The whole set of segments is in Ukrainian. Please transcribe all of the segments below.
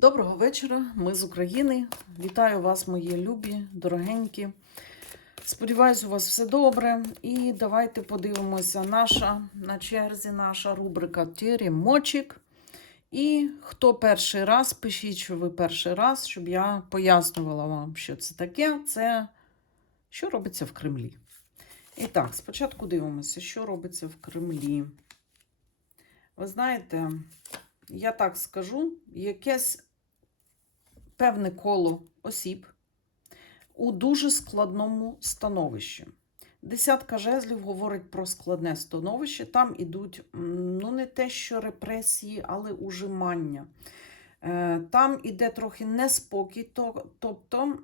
Доброго вечора, ми з України. Вітаю вас, мої любі, дорогенькі. Сподіваюсь, у вас все добре. І давайте подивимося наша на черзі наша рубрика Теремочок. І хто перший раз, пишіть, що ви перший раз, щоб я пояснювала вам, що це таке. Це що робиться в Кремлі. І так, спочатку дивимося, що робиться в Кремлі. Ви знаєте, я так скажу, якесь певне коло осіб у дуже складному становищі. Десятка жезлів говорить про складне становище. Там ідуть ну не те, що репресії, але ужимання. Е, Там іде трохи неспокій, тобто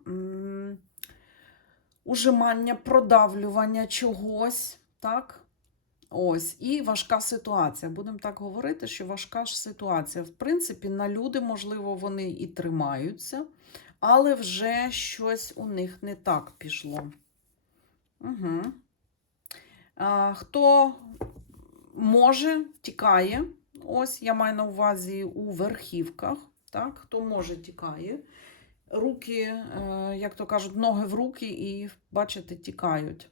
ужимання, продавлювання чогось, так? Ось, і важка ситуація. Будемо так говорити, що важка ж ситуація. В принципі, на люди, можливо, вони і тримаються, але вже щось у них не так пішло. Угу. А, хто може, тікає. Ось я маю на увазі у верхівках. Так? Хто може, тікає. Руки, е, як то кажуть, ноги в руки, і, бачите, тікають.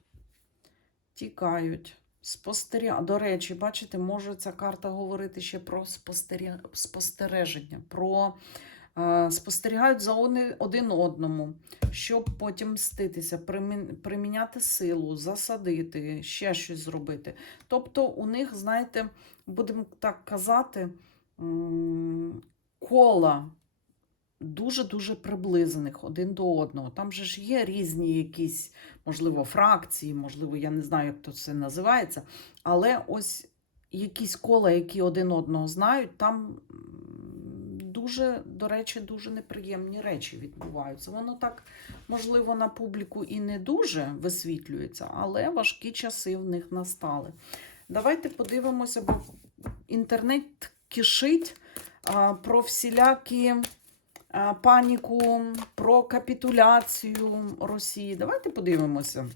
Тікають. Спостеря... До речі, бачите, може ця карта говорити ще про спостеря... спостереження, про е, спостерігають за один одному, щоб потім мститися, примін- приміняти силу, засадити, ще щось зробити. Тобто, у них, знаєте, будемо так казати, кола дуже-дуже приблизених один до одного. Там же ж є різні якісь, можливо, фракції, можливо, я не знаю, як то це називається, але ось якісь кола, які один одного знають, там дуже, до речі, дуже неприємні речі відбуваються. Воно так, можливо, на публіку і не дуже висвітлюється, але важкі часи в них настали. Давайте подивимося, бо інтернет кишить а, про всілякі паніку, про капітуляцію Росії. Давайте подивимося.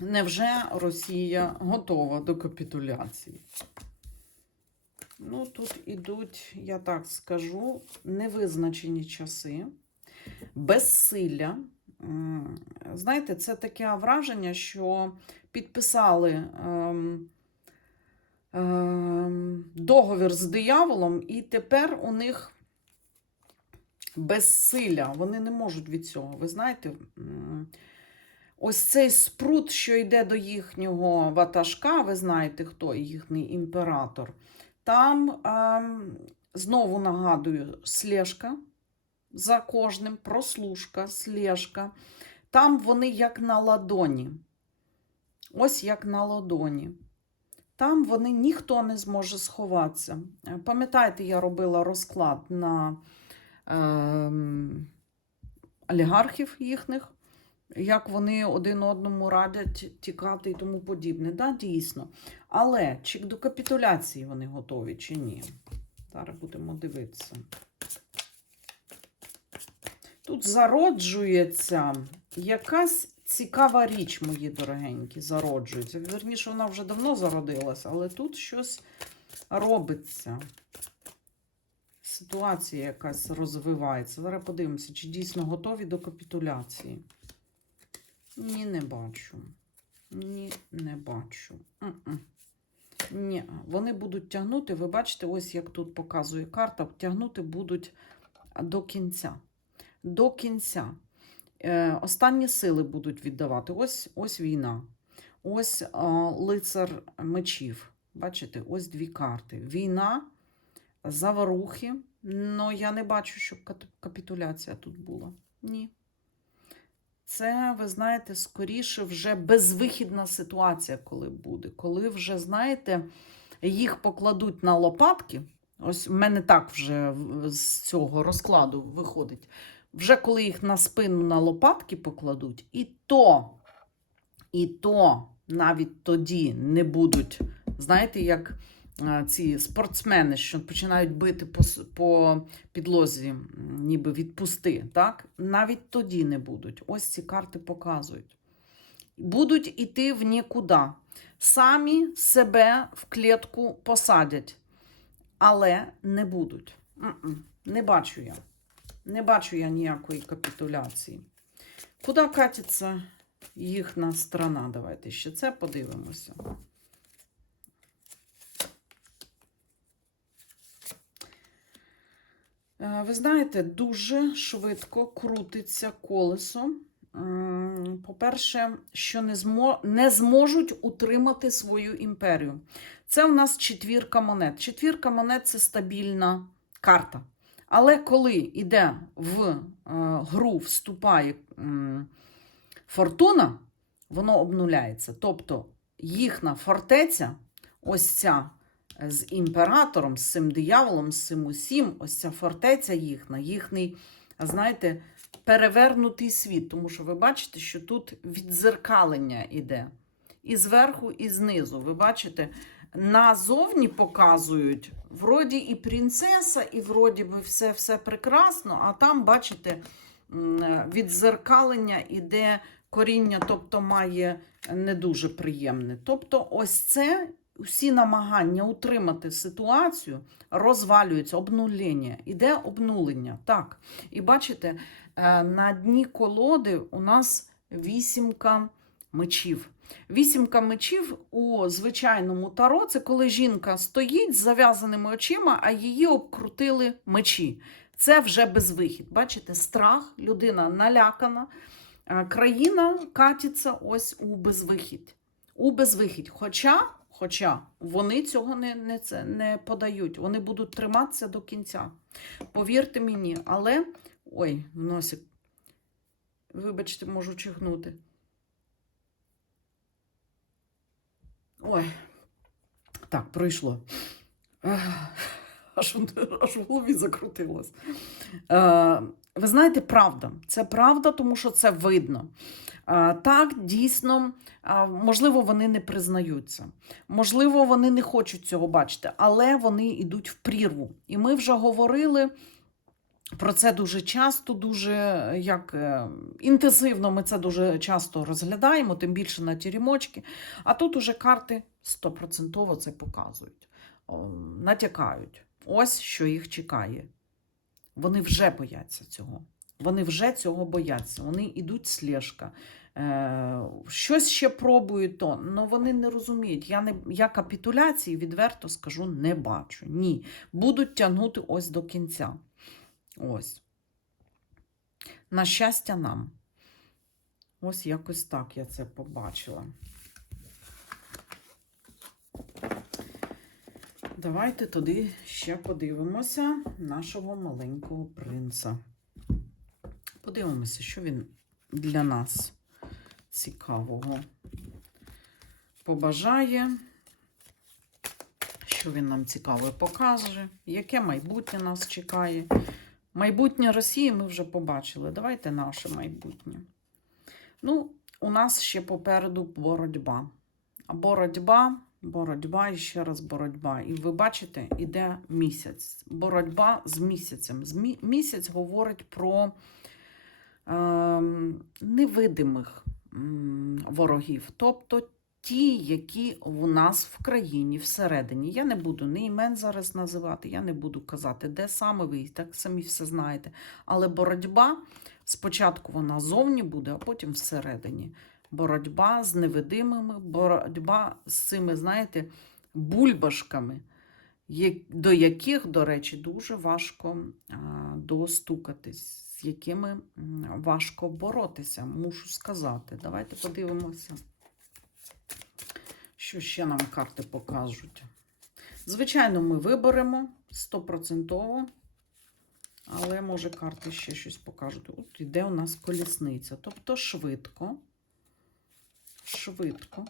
Невже Росія готова до капітуляції? Ну, тут ідуть, я так скажу, невизначені часи, безсилля. Знаєте, це таке враження, що підписали ем, ем, договір з дияволом, і тепер у них безсилля. Вони не можуть від цього. Ви знаєте, ось цей спрут, що йде до їхнього ватажка, ви знаєте, хто їхній імператор. Там ем, знову нагадую, слежка за кожним, прослушка, слежка. Там вони як на ладоні. Ось як на ладоні. Там вони ніхто не зможе сховатися. Пам'ятаєте, я робила розклад на олігархів їхніх, як вони один одному радять тікати і тому подібне. Да, дійсно. Але чи до капітуляції вони готові, чи ні? Зараз будемо дивитися. Тут зароджується якась цікава річ, мої дорогенькі, зароджується. Вірніше, вона вже давно зародилася, але тут щось робиться. Ситуація якась розвивається. Зараз подивимося, чи дійсно готові до капітуляції. Ні, не бачу. Ні, не бачу. М-м. Ні, вони будуть тягнути, ви бачите, ось як тут показує карта, тягнути будуть до кінця. До кінця. Е, останні сили будуть віддавати. Ось, ось війна. Ось е, лицар мечів. Бачите, ось дві карти. Війна, заварухи. Ну, я не бачу, щоб капітуляція тут була. Ні. Це, ви знаєте, скоріше вже безвихідна ситуація, коли буде. Коли вже, знаєте, їх покладуть на лопатки. Ось в мене так вже з цього розкладу виходить. Вже коли їх на спину на лопатки покладуть, і то, і то навіть тоді не будуть, знаєте, як ці спортсмени, що починають бити по, по підлозі, ніби відпусти, так? Навіть тоді не будуть. Ось ці карти показують. Будуть іти в нікуди. Самі себе в клітку посадять, але не будуть. Не бачу я. Не бачу я ніякої капітуляції. Куди катиться їхня страна? Давайте ще це подивимося. Ви знаєте, дуже швидко крутиться колесо. По-перше, що не, змо... не зможуть утримати свою імперію. Це у нас четвірка монет. Четвірка монет це стабільна карта. Але коли йде в е, гру, вступає фортуна, воно обнуляється. Тобто їхня фортеця, ось ця е, з імператором, з цим дияволом, з цим усім, ось ця фортеця їхня, їхній, знаєте, перевернутий світ. Тому що ви бачите, що тут відзеркалення іде. І зверху, і знизу. Ви бачите, назовні показують, вроді і принцеса, і вроді би все, все прекрасно, а там, бачите, відзеркалення іде коріння, тобто має не дуже приємне. Тобто, ось це всі намагання утримати ситуацію розвалюються, обнулення. Іде обнулення. Так. І бачите, е, на дні колоди у нас вісімка мечів. Вісімка мечів у звичайному таро це коли жінка стоїть з зав'язаними очима, а її обкрутили мечі. Це вже безвихід. Бачите, страх, людина налякана, е, країна катиться ось у безвихід. У безвихідь. Хоча, хоча вони цього не, не, це, не подають, вони будуть триматися до кінця. Повірте мені, але. Ой, носик. Вибачте, можу чихнути. Ой, так, пройшло. Аж, аж в голові закрутилось. Е, ви знаєте, правда. Це правда, тому що це видно. Е, так, дійсно, е, можливо, вони не признаються. Можливо, вони не хочуть цього бачити, але вони йдуть в прірву. І ми вже говорили. Про це дуже часто, дуже як е, інтенсивно ми це дуже часто розглядаємо, тим більше на тірімочки. А тут уже карти стопроцентово це показують, натякають. Ось що їх чекає. Вони вже бояться цього. Вони вже цього бояться. Вони йдуть слежка. Е, щось ще пробують то, але вони не розуміють. Я, не, я капітуляції відверто скажу не бачу. Ні. Будуть тягнути ось до кінця. Ось. На щастя, нам. Ось якось так я це побачила. Давайте туди ще подивимося нашого маленького принца. Подивимося, що він для нас цікавого побажає, що він нам цікаве покаже, яке майбутнє нас чекає. Майбутнє Росії ми вже побачили. Давайте наше майбутнє. Ну, у нас ще попереду боротьба. А боротьба, боротьба і ще раз боротьба. І ви бачите, іде місяць. Боротьба з місяцем. Місяць говорить про е, невидимих ворогів. Тобто ті, які у нас в країні всередині. Я не буду ні імен зараз називати, я не буду казати, де саме ви і так самі все знаєте. Але боротьба спочатку вона зовні буде, а потім всередині. Боротьба з невидимими, боротьба з цими, знаєте, бульбашками, до яких, до речі, дуже важко достукатись, з якими важко боротися, мушу сказати. Давайте подивимося. Що ще нам карти покажуть? Звичайно, ми виберемо стопроцентово, але може карти ще щось покажуть. От іде у нас колісниця, тобто швидко. Швидко.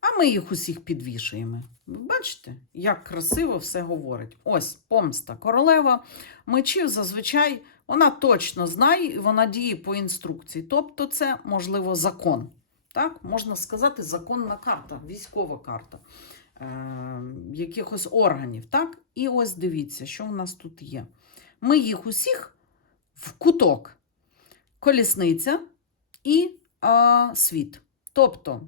А ми їх усіх підвішуємо. Бачите, як красиво все говорить. Ось помста. Королева мечів зазвичай вона точно знає і вона діє по інструкції. Тобто, це, можливо, закон. Так, можна сказати, законна карта, військова карта е, якихось органів. Так? І ось дивіться, що в нас тут є. Ми їх усіх в куток, колісниця і е, світ. Тобто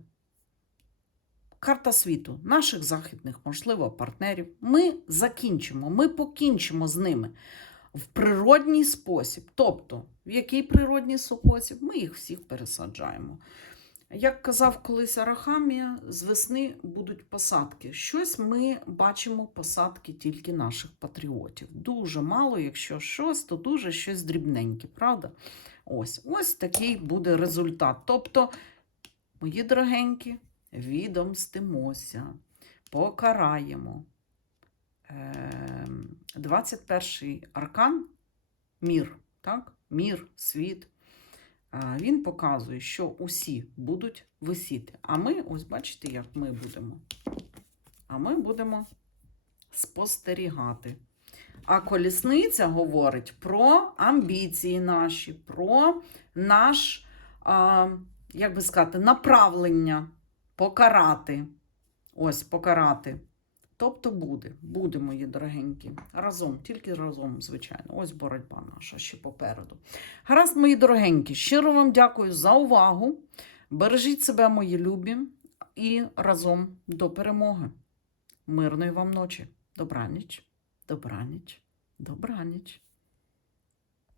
карта світу, наших західних, можливо, партнерів. Ми закінчимо, ми покінчимо з ними. в природній спосіб. Тобто, в який природній спосіб? Ми їх всіх пересаджаємо. Як казав колись Арахамія, з весни будуть посадки. Щось ми бачимо посадки тільки наших патріотів. Дуже мало, якщо щось, то дуже щось дрібненьке, правда? Ось, ось такий буде результат. Тобто, мої дорогенькі, відомстимося, покараємо. Ем, 21-й аркан мір, так? Мір, світ. Він показує, що усі будуть висіти. А ми, ось бачите, як ми будемо. А ми будемо спостерігати. А колісниця говорить про амбіції наші, про наш, як би сказати, направлення покарати. Ось покарати. Тобто буде, буде, мої дорогенькі. Разом, тільки разом, звичайно. Ось боротьба наша ще попереду. Гаразд, мої дорогенькі, щиро вам дякую за увагу. Бережіть себе, мої любі, і разом до перемоги. Мирної вам ночі. Добраніч, добраніч, добраніч.